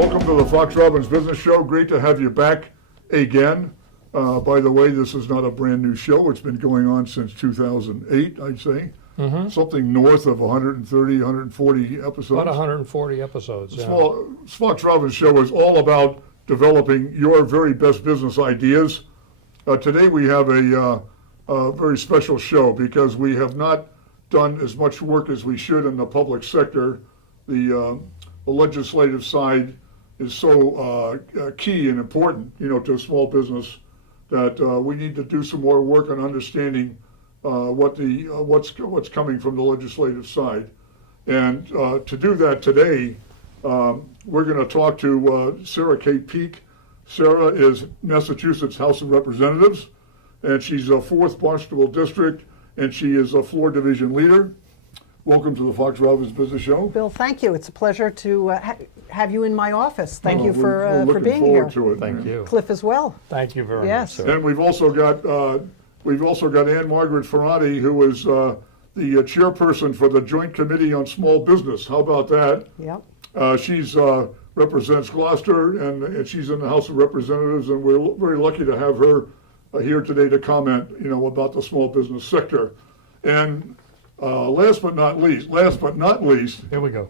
Welcome to the Fox Robbins Business Show. Great to have you back again. By the way, this is not a brand new show. It's been going on since 2008, I'd say. Something north of 130, 140 episodes. About 140 episodes, yeah. Fox Robbins Show is all about developing your very best business ideas. Today we have a very special show because we have not done as much work as we should in the public sector. The legislative side is so key and important, to a small business that we need to do some more work on understanding what's coming from the legislative side. And to do that today, we're going to talk to Sarah K. Peake. Sarah is Massachusetts House of Representatives, and she's a 4th Barnstable District, and she is a floor division leader. Welcome to the Fox Robbins Business Show. Bill, thank you. It's a pleasure to have you in my office. Thank you for being here. To it, Thank you. Cliff as well. Thank you very Yes. much. Sir. And we've also got Ann-Margaret Ferrante, who is the chairperson for the Joint Committee on Small Business. How about that? Yep. She's represents Gloucester, and she's in the House of Representatives, and we're very lucky to have her here today to comment, about the small business sector. And last but not least, Here we go.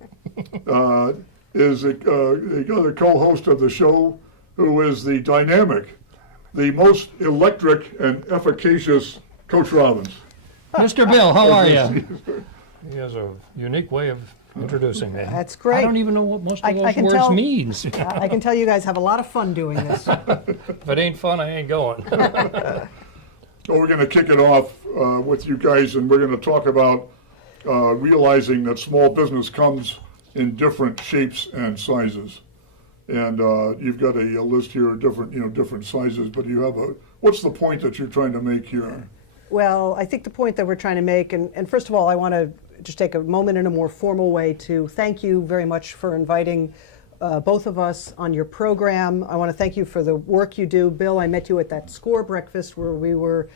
is the other co-host of the show, who is the dynamic, the most electric and efficacious Coach Robbins. Mr. Bill, how are you? He has a unique way of introducing me. That's great. I don't even know what most of I those can words tell- means. I can tell you guys have a lot of fun doing this. If it ain't fun, I ain't going. So we're going to kick it off with you guys, and we're going to talk about realizing that small business comes in different shapes and sizes. And you've got a list here of different sizes, but you have what's the point that you're trying to make here? Well, I think the point that we're trying to make, and first of all, I want to just take a moment in a more formal way to thank you very much for inviting both of us on your program. I want to thank you for the work you do. Bill, I met you at that SCORE breakfast where we were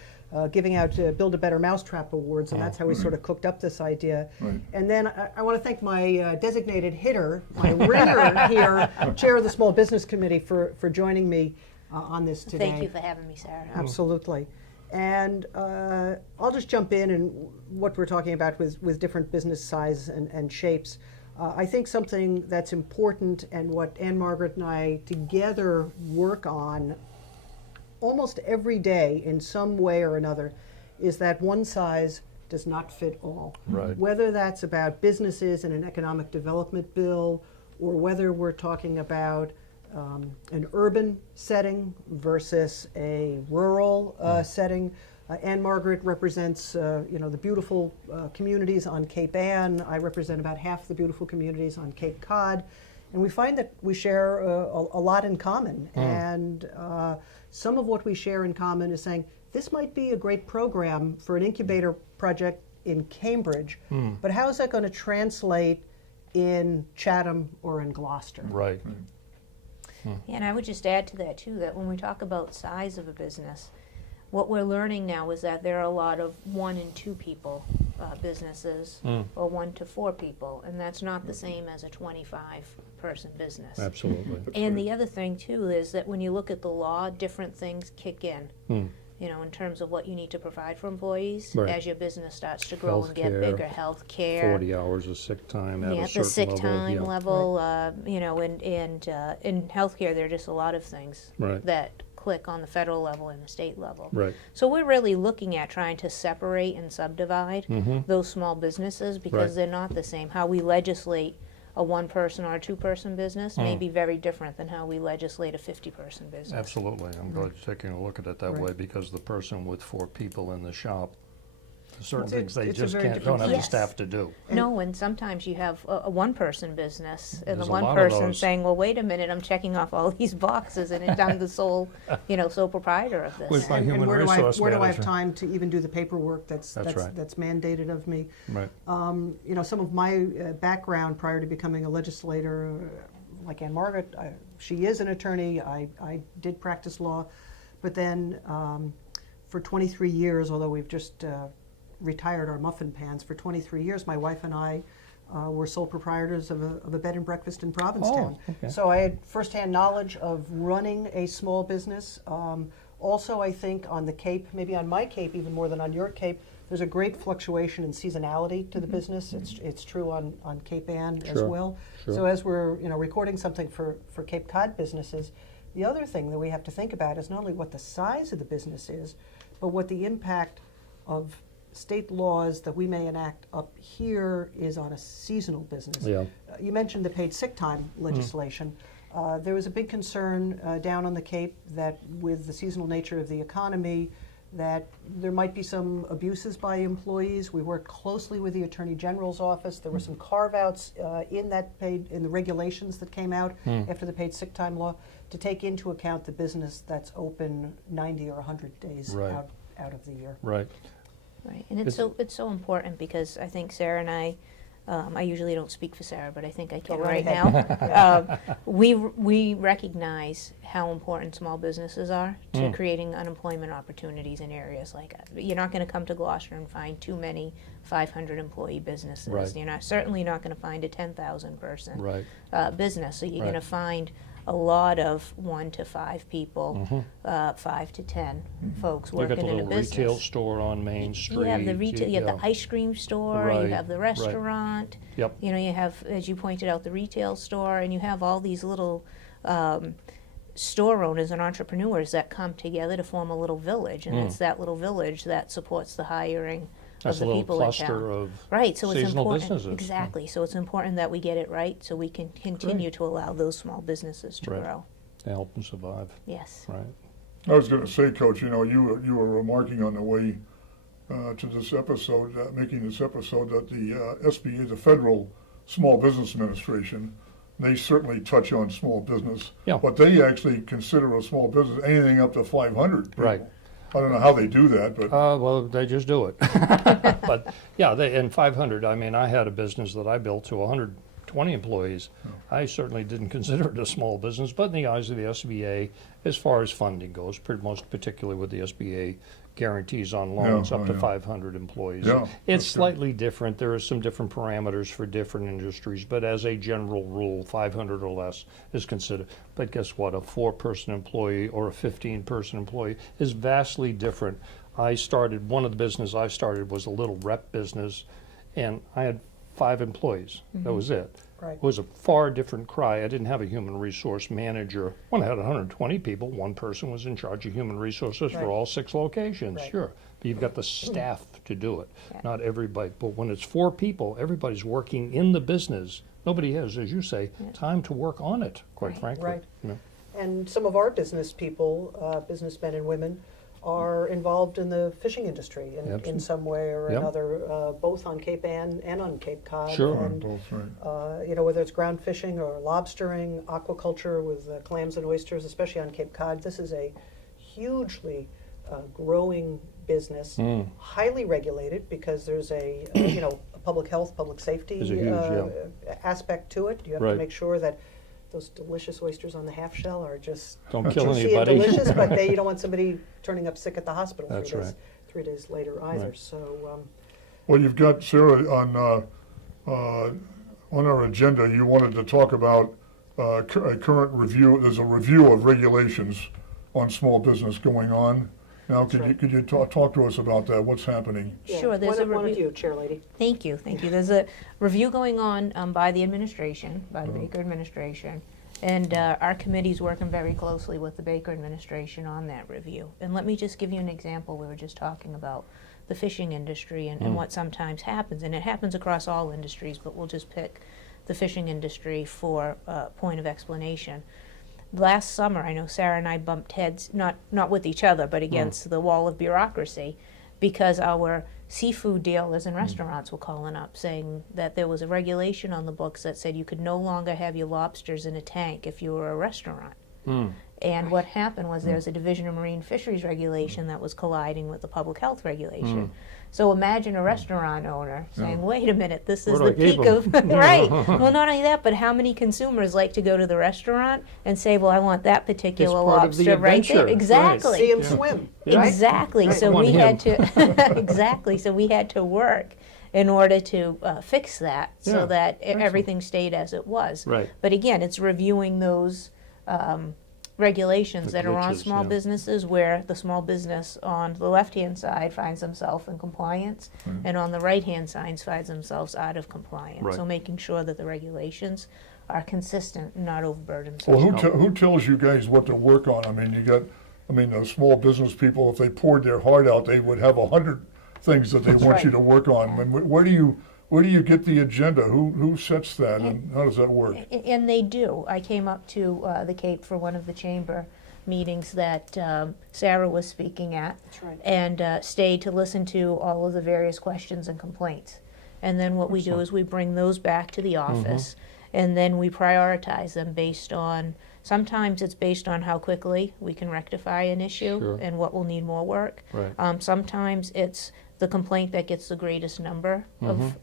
giving out Build a Better Mousetrap Awards, and that's how we sort of cooked up this idea. Right. And then I want to thank my designated hitter, my ringer here, Chair of the Small Business Committee, for joining me on this today. Thank you for having me, Sarah. Absolutely. And I'll just jump in and what we're talking about with different business size and shapes. I think something that's important and what Ann-Margaret and I together work on almost every day in some way or another is that one size does not fit all. Right. Whether that's about businesses in an economic development bill or whether we're talking about an urban setting versus a rural setting. Ann-Margaret represents, the beautiful communities on Cape Ann. I represent about half the beautiful communities on Cape Cod. And we find that we share a lot in common. And some of what we share in common is saying, this might be a great program for an incubator project in Cambridge, but how is that going to translate in Chatham or in Gloucester? Right. Yeah, and I would just add to that, too, that when we talk about size of a business, what we're learning now is that there are a lot of 1 and 2 people businesses or 1 to 4 people, and that's not the same as a 25-person business. Absolutely. And the other thing, too, is that when you look at the law, different things kick in. In terms of what you need to provide for employees Right. as your business starts to grow and get Healthcare, bigger. Health care. 40 hours of sick time at a Yeah, certain the sick level. time yeah. level, and in healthcare, there are just a lot of things Right. that click on the federal level and the state level. Right. So we're really looking at trying to separate and subdivide those small businesses because Right. they're not the same. How we legislate a 1-person or a 2-person business may be very different than how we legislate a 50-person business. Absolutely. I'm glad you're taking a look at it that Right. way because the person with 4 people in the shop, certain It's a- things they it's a just very don't different have the Yes. staff to do. No, and sometimes you have a 1-person business, and There's the a lot one of person those. saying, "Well, wait a minute, I'm checking off all these boxes, and I'm the sole proprietor of this." With my And human where do resource where do I have manager. time to even do the paperwork that's right. mandated of me? Right. Some of my background prior to becoming a legislator, like Ann-Margaret, she is an attorney. I did practice law, but then for 23 years, although we've just retired our muffin pans, for 23 years, my wife and I were sole proprietors of a bed and breakfast in Provincetown. okay. So I had firsthand knowledge of running a small business. Also, I think on the Cape, maybe on my Cape even more than on your Cape, there's a great fluctuation in seasonality to the business. It's true on Cape Ann as Sure, well. sure. So as we're recording something for Cape Cod businesses, the other thing that we have to think about is not only what the size of the business is, but what the impact of state laws that we may enact up here is on a seasonal business. Yeah. You mentioned the paid sick time legislation. There was a big concern down on the Cape that with the seasonal nature of the economy, that there might be some abuses by employees. We worked closely with the Attorney General's office. There were some carve-outs in the regulations that came out after the paid sick time law to take into account the business that's open 90 or 100 days Right. out of the year. Right. Right, and it's so important because I think Sarah and I usually don't speak for Sarah, but I think I can Go right right now. We recognize how important small businesses are to creating unemployment opportunities in areas like that. You're not going to come to Gloucester and find too many 500 employee businesses. Right. You're certainly not going to find a 10,000 person Right. business. So you're Right. going to find a lot of 1 to 5 people, 5 to 10 folks You got working the in a little business. retail store on Main Street. You have the retail, you have yeah. the ice cream store, Right, you have the right. restaurant. Yep. You know, you have, as you pointed out, the retail store, and you have all these little store owners and entrepreneurs that come together to form a little village, and it's that little village that supports the hiring That's of a the little people in cluster town. of Right, so it's seasonal important. businesses. Exactly, so it's important that we get it right, so we can continue to allow those small businesses to Right. grow. To help them survive. Yes. Right. I was going to say, Coach, you were remarking on the way to this episode, making this episode, that the SBA, the Federal Small Business Administration, they certainly touch on small business. Yeah. But they actually consider a small business anything up to 500 people. Right. I don't know how they do that, but Well, they just do it. But yeah, and 500. I mean, I had a business that I built to 120 employees. I certainly didn't consider it a small business, but in the eyes of the SBA, as far as funding goes, most particularly with the SBA guarantees on loans Yeah, up to yeah. 500 employees. Yeah, It's that's slightly different. There are some different parameters for different industries, but as a general rule, 500 or less is considered. But guess what? A 4-person employee or a 15-person employee is vastly different. One of the business I started was a little rep business, and I had 5 employees. That was it. Right. It was a far different cry. I didn't have a human resource manager. When I had 120 people, one person was in charge of human resources Right. for all 6 locations. Right. Sure. But you've got the staff to do it. Yeah. Not everybody. But when it's 4 people, everybody's working in the business. Nobody has, as you say, time to work on it, quite Right. frankly. Right. You know? And some of our business people, businessmen and women, are involved in the fishing industry in Absolutely. some way or Yep. another, both on Cape Ann and on Cape Cod. Sure. And, both, right. whether it's ground fishing or lobstering, aquaculture with clams and oysters, especially on Cape Cod, this is a hugely growing business, highly regulated because there's a public health, public safety There's a huge, aspect to it. You have Right. to make sure that those delicious oysters on the half shell are just Don't kill juicy and anybody. delicious, but you don't want somebody turning up sick at the hospital That's right. 3 days later either. Right. So Well, you've got, Sarah, on our agenda, you wanted to talk about a current review. There's a review of regulations on small business going on. Now, could you talk to us about that? What's happening? yeah, Sure, there's a one of review. you, Chair Lady. Thank you. There's a review going on by the administration, by the Baker administration, and our committee's working very closely with the Baker administration on that review. And let me just give you an example. We were just talking about the fishing industry and what sometimes happens, and it happens across all industries, but we'll just pick the fishing industry for point of explanation. Last summer, I know Sarah and I bumped heads, not with each other, but against the wall of bureaucracy, because our seafood dealers and restaurants were calling up saying that there was a regulation on the books that said you could no longer have your lobsters in a tank if you were a restaurant. And what happened was there was a Division of Marine Fisheries regulation that was colliding with the public health regulation. So imagine a restaurant owner saying, wait a minute, this is Where the do I keep peak of, right. Well, not only that, but how many consumers like to go to the restaurant and say, well, I want that particular part of the lobster right there. adventure, right. Exactly. See them swim. Right? Exactly. Right. So Want we him. had to exactly. So we had to work in order to fix that Yeah, so that excellent. everything stayed as it was. Right. But again, it's reviewing those regulations The that are on glitches, small yeah. businesses, where the small business on the left-hand side finds themselves in compliance, and on the right-hand side finds themselves out of compliance. Right. So making sure that the regulations are consistent and not overburdensome. Well, who tells you guys what to work on? I mean, the small business people, if they poured their heart out, they would have 100 things that they want you to work on. I mean, where do you get the agenda? Who sets that, and how does that work? And they do. I came up to the Cape for one of the chamber meetings that Sarah was speaking at. That's right. And stayed to listen to all of the various questions and complaints. And then what we do is we bring those back to the office, and then we prioritize them based on, sometimes it's based on how quickly we can rectify an issue Sure. and what will need more work. Right. Sometimes it's the complaint that gets the greatest number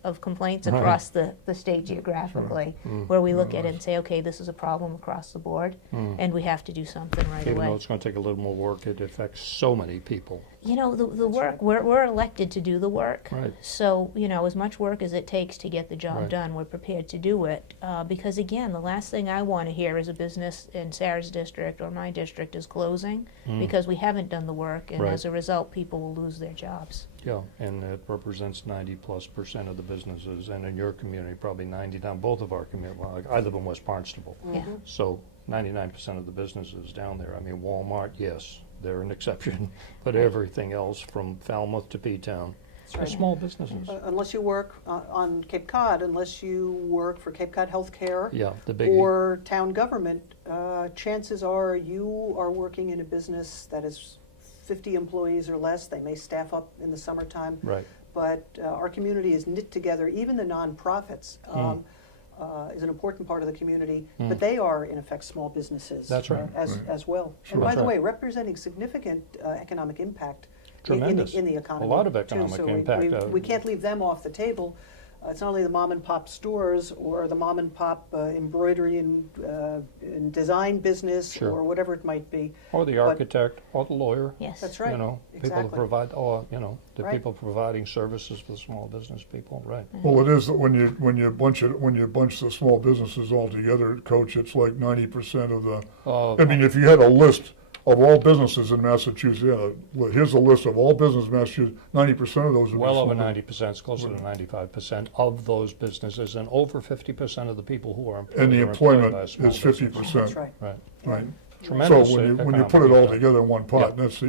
of complaints Right. across the state geographically, where we look at it and say, okay, this is a problem across the board, and we have to do something right Even though away. it's going to take a little more work, it affects so many people. You know, the work, we're elected to do the work. Right. So, you know, as much work as it takes to get the job Right. done, we're prepared to do it. Because again, the last thing I want to hear as a business in Sarah's district or my district is closing, because we haven't done the work, and Right. as a result, people will lose their jobs. Yeah, and it represents 90+% of the businesses, and in your community, probably 99, both of our community, well, I live in West Barnstable. Yeah. So 99% of the businesses down there, I mean, Walmart, yes, they're an exception, but everything else from Falmouth to P-Town are small businesses. Unless you work on Cape Cod, unless you work for Cape Cod Healthcare Yeah, the big, or town government, chances are you are working in a business that is 50 employees or less. They may staff up in the summertime. right, But our community is knit together. Even the nonprofits is an important part of the community, but they are, in effect, small businesses. That's right. As well. Sure. And by That's the right. way, representing significant economic impact Tremendous. in the economy. A lot of too. economic So impact. we can't leave them off the table. It's not only the mom and pop stores or the mom and pop embroidery and design business Sure. or whatever it might be. or the But- architect, or the lawyer. Yes. That's right. You know, people Exactly. that provide, or, you know, the Right. people providing services for the small business people, right. Well, it is that when you bunch the small businesses all together, Coach, it's like 90% of the. I mean, if you had a list of all businesses in Massachusetts, here's a list of all businesses in Massachusetts. 90% of those would be Well over small. 90%, it's closer to 95% of those businesses, and over 50% of the people who are employed. And the are employed by a employment small is business. 50%. That's right. Right. Right. Tremendous. So when you put it all together in one pot, Yeah. that's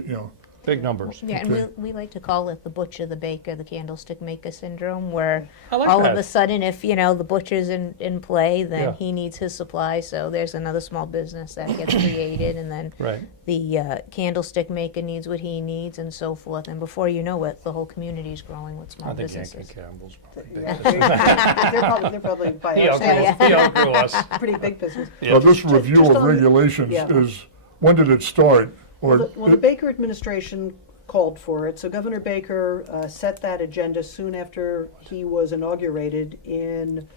Big numbers. Yeah, and Okay. we like to call it the butcher, the baker, the candlestick maker syndrome, where I like all of that. a sudden, if, you know, the butcher's in play, then Yeah. he needs his supply, so there's another small business that gets created, and then Right. the candlestick maker needs what he needs, and so forth, and before you know it, the whole community's growing with small I think Yankee businesses. Campbell's probably big. Yeah, they're probably by He our outgrew, standards, he outgrew us. pretty big business. this review just of on the- regulations yeah. is, when did it start? Or Well, the Baker administration called for it. So Governor Baker set that agenda soon after he was inaugurated in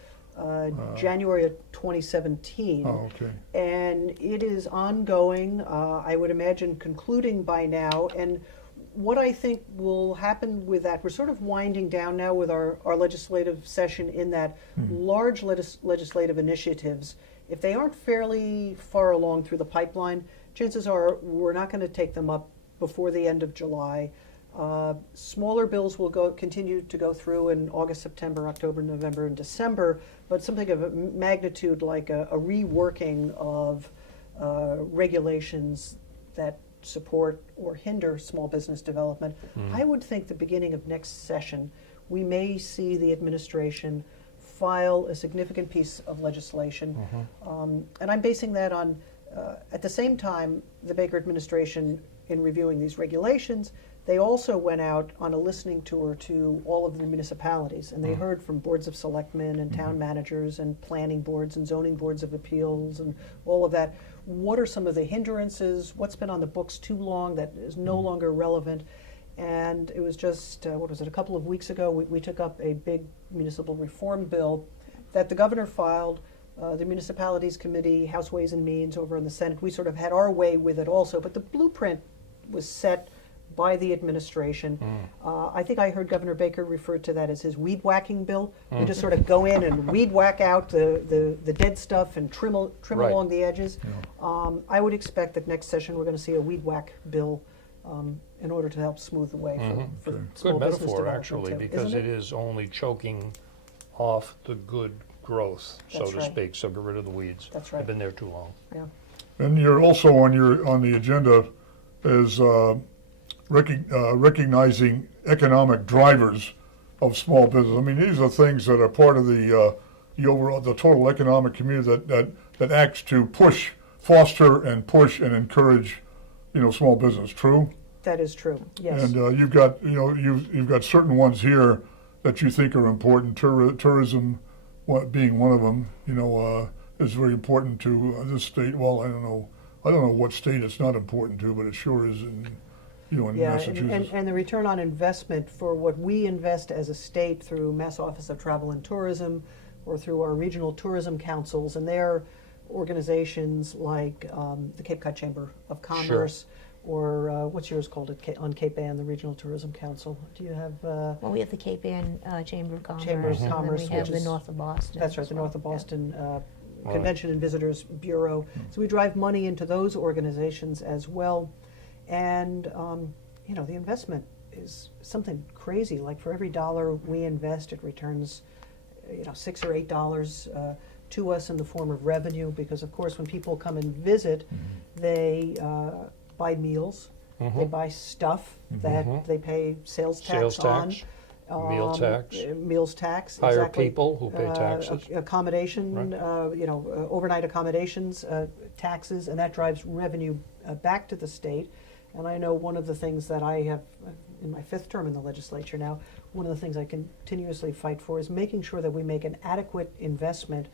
January of 2017. Oh, okay. And it is ongoing, I would imagine concluding by now. And what I think will happen with that, we're sort of winding down now with our legislative session in that large legislative initiatives, if they aren't fairly far along through the pipeline, chances are we're not going to take them up before the end of July. Smaller bills will continue to go through in August, September, October, November, and December, but something of a magnitude like a reworking of regulations that support or hinder small business development. I would think the beginning of next session, we may see the administration file a significant piece of legislation. And I'm basing that on, at the same time, the Baker administration, in reviewing these regulations, they also went out on a listening tour to all of the municipalities, and they heard from boards of selectmen and town managers and planning boards and zoning boards of appeals and all of that. What are some of the hindrances? What's been on the books too long that is no longer relevant? And it was just, what was it, a couple of weeks ago, we took up a big municipal reform bill that the governor filed. The Municipalities Committee, House Ways and Means over in the Senate, we sort of had our way with it also, but the blueprint was set by the administration. I think I heard Governor Baker refer to that as his weed whacking bill. We just sort of go in and weed whack out the dead stuff and trim Right. along the edges. I would expect that next session we're going to see a weed whack bill in order to help smooth the way for small Good business metaphor, development actually, too, because isn't it is only choking off the good growth, so That's to right. speak, so get rid of the weeds. That's right. They've been there too long. Yeah. And you're also on the agenda is recognizing economic drivers of small business. I mean, these are things that are part of the overall, the total economic community that acts to foster and push and encourage, small business. True? That is true, yes. And you've got, you've got certain ones here that you think are important. Tourism, being one of them, is very important to this state. Well, I don't know what state it's not important to, but it sure is in Massachusetts. And the return on investment for what we invest as a state through Mass Office of Travel and Tourism or through our regional tourism councils and their organizations like the Cape Cod Chamber of Commerce or what's yours called on Cape Ann, the Regional Tourism Council. Do you have? Well, we have the Cape Ann Chamber of Commerce. Chamber of and then Commerce, we have which the is- North of Boston. That's right, as the well. North of Yeah. Boston Convention and Visitors Bureau. So we drive money into those organizations as well. And, the investment is something crazy. Like for every dollar we invest, it returns, $6 or $8 to us in the form of revenue. Because of course, when people come and visit, they buy meals, they buy stuff that they pay sales tax on. Meal tax. Meals tax. Hire exactly. people who pay taxes. Accommodation, overnight accommodations, taxes, and that drives revenue back to the state. And I know one of the things that I have, in my 5th term in the legislature now, one of the things I continuously fight for is making sure that we make an adequate investment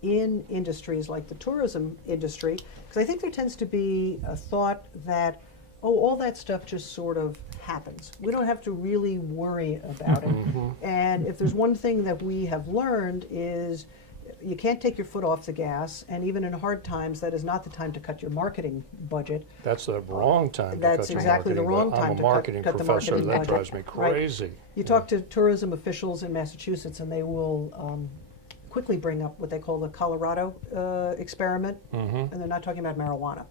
in industries like the tourism industry, because I think there tends to be a thought that, all that stuff just sort of happens. We don't have to really worry about it. And if there's one thing that we have learned is you can't take your foot off the gas, and even in hard times, that is not the time to cut your marketing budget. That's the wrong time to That's cut your exactly the marketing wrong budget. time I'm to a marketing cut the professor. marketing That budget. drives me Right. crazy. You talk to tourism officials in Massachusetts, and they will quickly bring up what they call the Colorado experiment, and they're not talking about marijuana.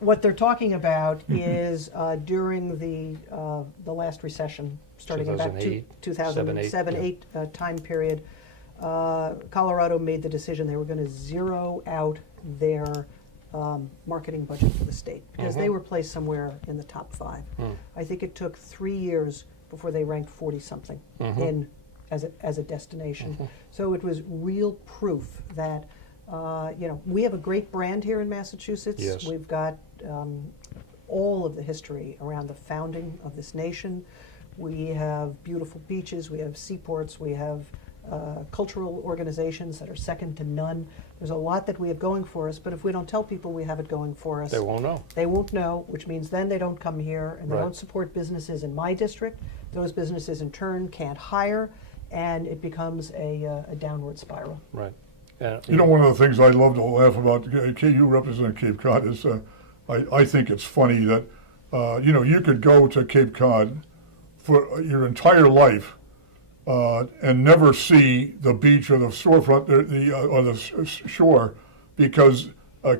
What they're talking about is during the last recession, starting in about 2007-8 time period, Colorado made the decision they were going to zero out their marketing budget for the state because they were placed somewhere in the top 5. I think it took 3 years before they ranked 40-something in as a destination. So it was real proof that we have a great brand here in Massachusetts. Yes. We've got all of the history around the founding of this nation. We have beautiful beaches, we have seaports, we have cultural organizations that are second to none. There's a lot that we have going for us, but if we don't tell people we have it going for us, They won't know. they won't know, which means then they don't come here and they Right. don't support businesses in my district. Those businesses in turn can't hire, and it becomes a downward spiral. Right. One of the things I love to laugh about, you represent Cape Cod, is I think it's funny that, you could go to Cape Cod for your entire life and never see the beach or the shorefront or the shore because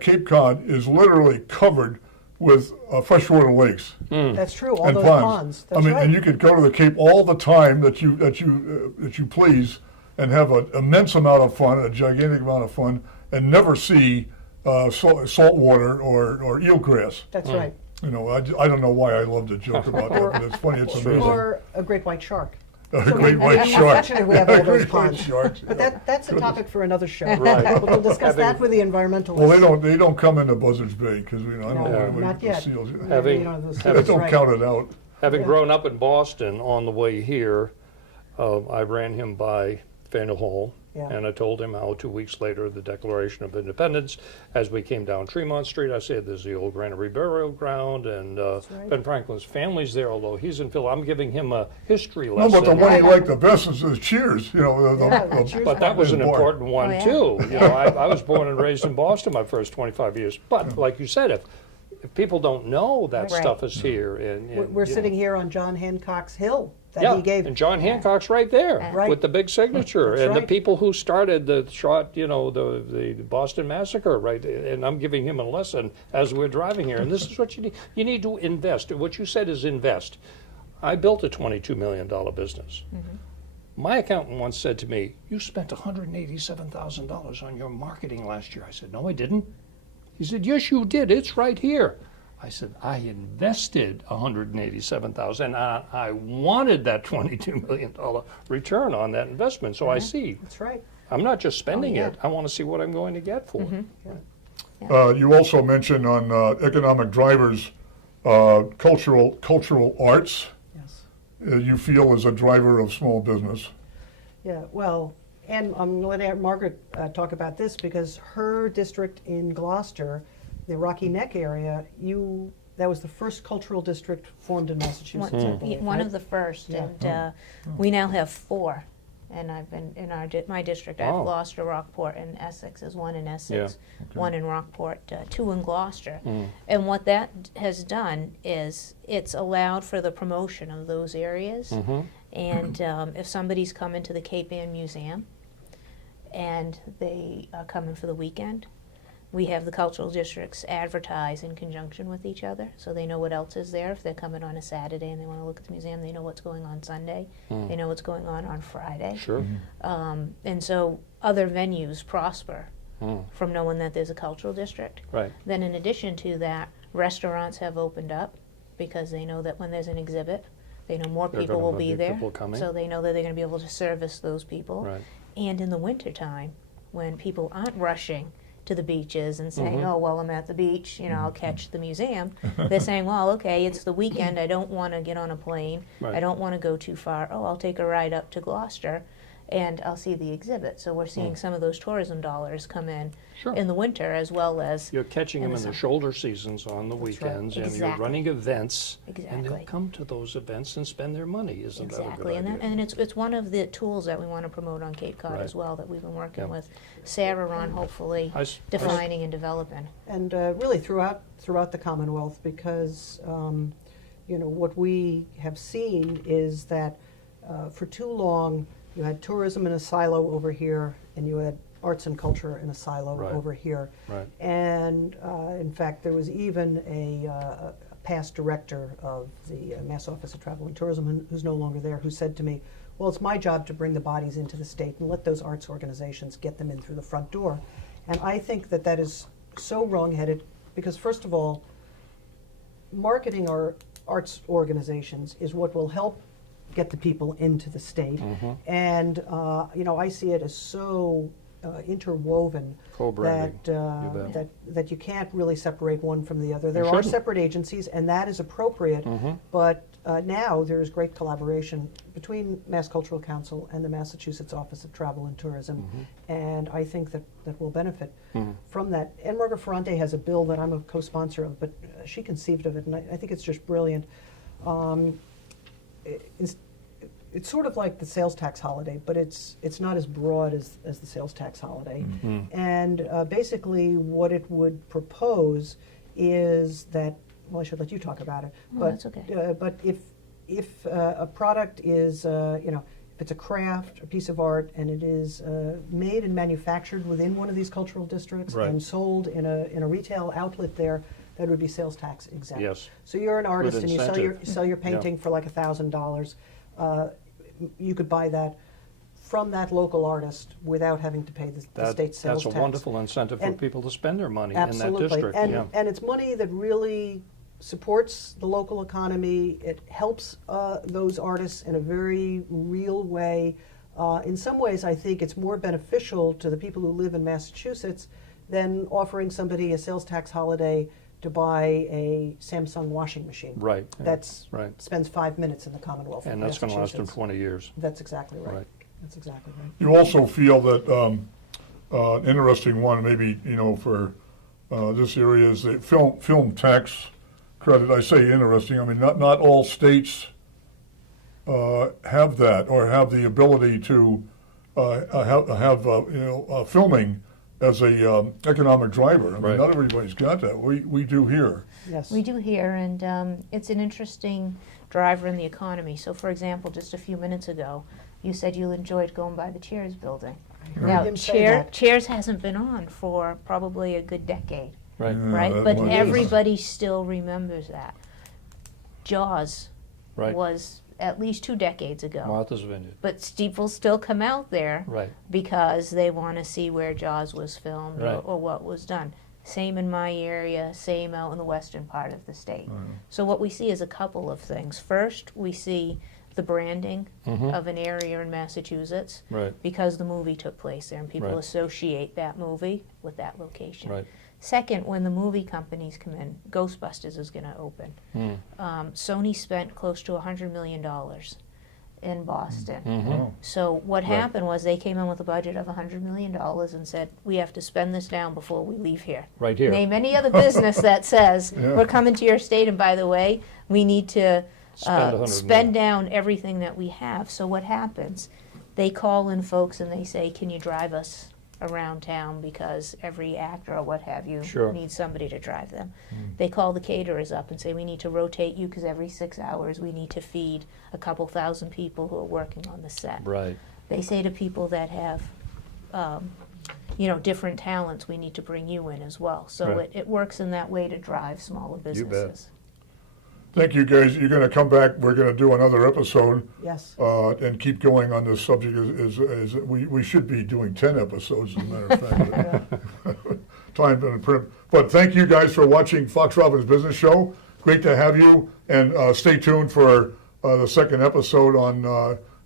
Cape Cod is literally covered with freshwater lakes That's true, all and those ponds. ponds. That's right. And you could go to the Cape all the time that you please and have an immense amount of fun, a gigantic amount of fun, and never see salt water or eelgrass. That's right. I don't know why I love to joke about that, but it's funny. It's amazing. Or a great white shark. A great white shark. Fortunately, we have all those Great white ponds. sharks. But that's a topic for another show. Right. We'll discuss that Having- with the environmentalists. Well, they don't come into Buzzards Bay because I don't No, know what not the yet. seals. Having- You know, those They things, don't right. count it out. Having Yeah. grown up in Boston, on the way here, I ran him by Faneuil Hall, Yeah. and I told him how 2 weeks later, the Declaration of Independence, as we came down Tremont Street, I said, there's the old Granary Burial Ground, and right. Ben Franklin's family's there, although he's in Philly. I'm giving him a history No, lesson. but the one he liked the best is Cheers. Yeah, Cheers But that was an bar. important one Oh, yeah. too. I was born and raised in Boston my first 25 years. But like you said, if if people don't know that Right. stuff is here, and We're you sitting know. here on John Hancock's hill that Yeah, he gave. and John Hancock's right there Right. with the big signature, That's and the right. people who started the the Boston Massacre, right? And I'm giving him a lesson as we're driving here. And this is what you need. You need to invest. What you said is invest. I built a $22 million business. My accountant once said to me, "You spent $187,000 on your marketing last year." I said, "No, I didn't." He said, "Yes, you did. It's right here." I said, "I invested $187,000, and I wanted that $22 million return on that investment." So I see, That's right. I'm not just spending yeah. it. I want to see what I'm going to get for it. You also mentioned on economic drivers, cultural arts, Yes. you feel is a driver of small business. Yeah, well, and I'm going to let Ann-Margaret talk about this because her district in Gloucester, the Rocky Neck area, that was the first cultural district formed in Massachusetts. I believe, One right? of the first, Yeah. and we now have 4. And I've been in my district. I have Oh. Gloucester, Rockport, and Essex. Is one in Essex, Yeah, one in Rockport, 2 in Gloucester. And what that has done is it's allowed for the promotion of those areas. And if somebody's coming to the Cape Ann Museum and they are coming for the weekend, we have the cultural districts advertise in conjunction with each other, so they know what else is there. If they're coming on a Saturday and they want to look at the museum, they know what's going on Sunday. They know what's going on Friday. Sure. And so other venues prosper from knowing that there's a cultural district. Right. Then in addition to that, restaurants have opened up because they know that when there's an exhibit, they know more There are people gonna will be be there. people coming. So they know that they're going to be able to service those people. Right. And in the wintertime, when people aren't rushing to the beaches and saying, "Oh, well, I'm at the beach, I'll catch the museum." They're saying, "Well, okay, it's the weekend. I don't want to get on a plane. Right. I don't want to go too far. Oh, I'll take a ride up to Gloucester, and I'll see the exhibit." So we're seeing some of those tourism dollars come in Sure. in the winter as well as You're catching them in the summer. shoulder seasons on the right. weekends, and you're Exactly. running events, and they'll Exactly. come to those events and spend their money. Isn't that a Exactly, good and idea? and it's one of the tools that we want to promote on Cape Cod Right. as well, that we've been working Yeah. with Sarah on, hopefully defining and developing. And really throughout the Commonwealth, because what we have seen is that for too long you had tourism in a silo over here, and you had arts and culture in a silo Right. over here. Right. And in fact, there was even a past director of the Mass Office of Travel and Tourism, who's no longer there, who said to me, "Well, it's my job to bring the bodies into the state and let those arts organizations get them in through the front door." And I think that that is so wrong-headed because, first of all, marketing our arts organizations is what will help get the people into the state. And, I see it as so interwoven Co-branding. that, You bet. that you can't really separate one from the other. There are shouldn't. separate agencies, and that is appropriate, but now there is great collaboration between Mass Cultural Council and the Massachusetts Office of Travel and Tourism, and I think that will benefit from that. Ann-Margaret Ferrante has a bill that I'm a co-sponsor of, but she conceived of it, and I think it's just brilliant. It's sort of like the sales tax holiday, but it's not as broad as the sales tax holiday. And basically what it would propose is that, well, I should let you talk about it. Oh, that's okay. But if a product is, if it's a craft, a piece of art, and it is made and manufactured within one of these cultural districts Right. and sold in a retail outlet there, that would be sales tax exempt. Yes. So you're an artist Good and you incentive. sell your painting for like $1,000. You could buy that from that local artist without having to pay the state sales That's tax. a wonderful incentive for And- people to spend their money Absolutely. in that district. And, Yeah. and it's money that really supports the local economy. It helps those artists in a very real way. In some ways, I think it's more beneficial to the people who live in Massachusetts than offering somebody a sales tax holiday to buy a Samsung washing machine. Right. That's Right. spends 5 minutes in the Commonwealth of And that's going to last them Massachusetts. 20 years. That's exactly right. Right. That's exactly right. You also feel that an interesting one, maybe for this area, is the film tax credit. I say interesting. I mean, not all states have that or have the ability to have filming as a economic driver. I mean, Right. not everybody's got that. We do here. Yes. We do here, and it's an interesting driver in the economy. So, for example, just a few minutes ago, you said you enjoyed going by the Cheers building. I heard Now, him say that. Cheers hasn't been on for probably a good decade, Right. Yeah, right? that But one is. everybody still remembers that. Jaws Right. was at least 2 decades ago. Martha's Vineyard. But people still come out there Right. because they want to see where Jaws was filmed Right. or what was done. Same in my area, same out in the western part of the state. Mm-hmm. So what we see is a couple of things. First, we see the branding of an area in Massachusetts Right. because the movie took place there and people Right. associate that movie with that location. Right. Second, when the movie companies come in, Ghostbusters is going to open. Sony spent close to $100 million in Boston. Wow. So what Right. happened was they came in with a budget of $100 million and said, we have to spend this down before we leave here. Right here. Name any other business that says, Yeah. we're coming to your state, and by the way, we need to Spend 100 spend million. down everything that we have. So what happens? They call in folks and they say, can you drive us around town, because every actor or what have you Sure. needs somebody to drive them. They call the caterers up and say, we need to rotate you because every 6 hours we need to feed a couple thousand people who are working on the set. Right. They say to people that have different talents, we need to bring you in as well. So Right. it works in that way to drive smaller You bet. businesses. Thank you, guys. You're going to come back. We're going to do another episode Yes. and keep going on this subject. We should be doing 10 episodes, as a matter of fact. Time and print. But thank you guys for watching Fox Robin's Business Show. Great to have you. And stay tuned for the second episode on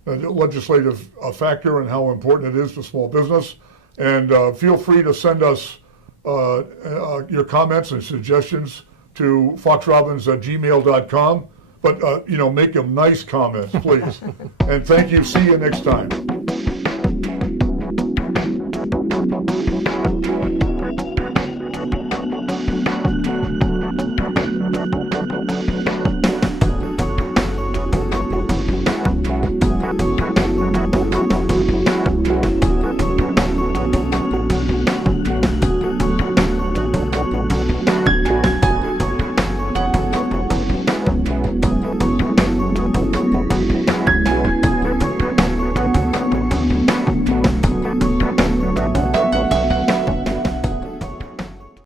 the legislative factor and how important it is to small business. And feel free to send us your comments and suggestions to foxrobbins@gmail.com. But, make them nice comments, please. And thank you. See you next time.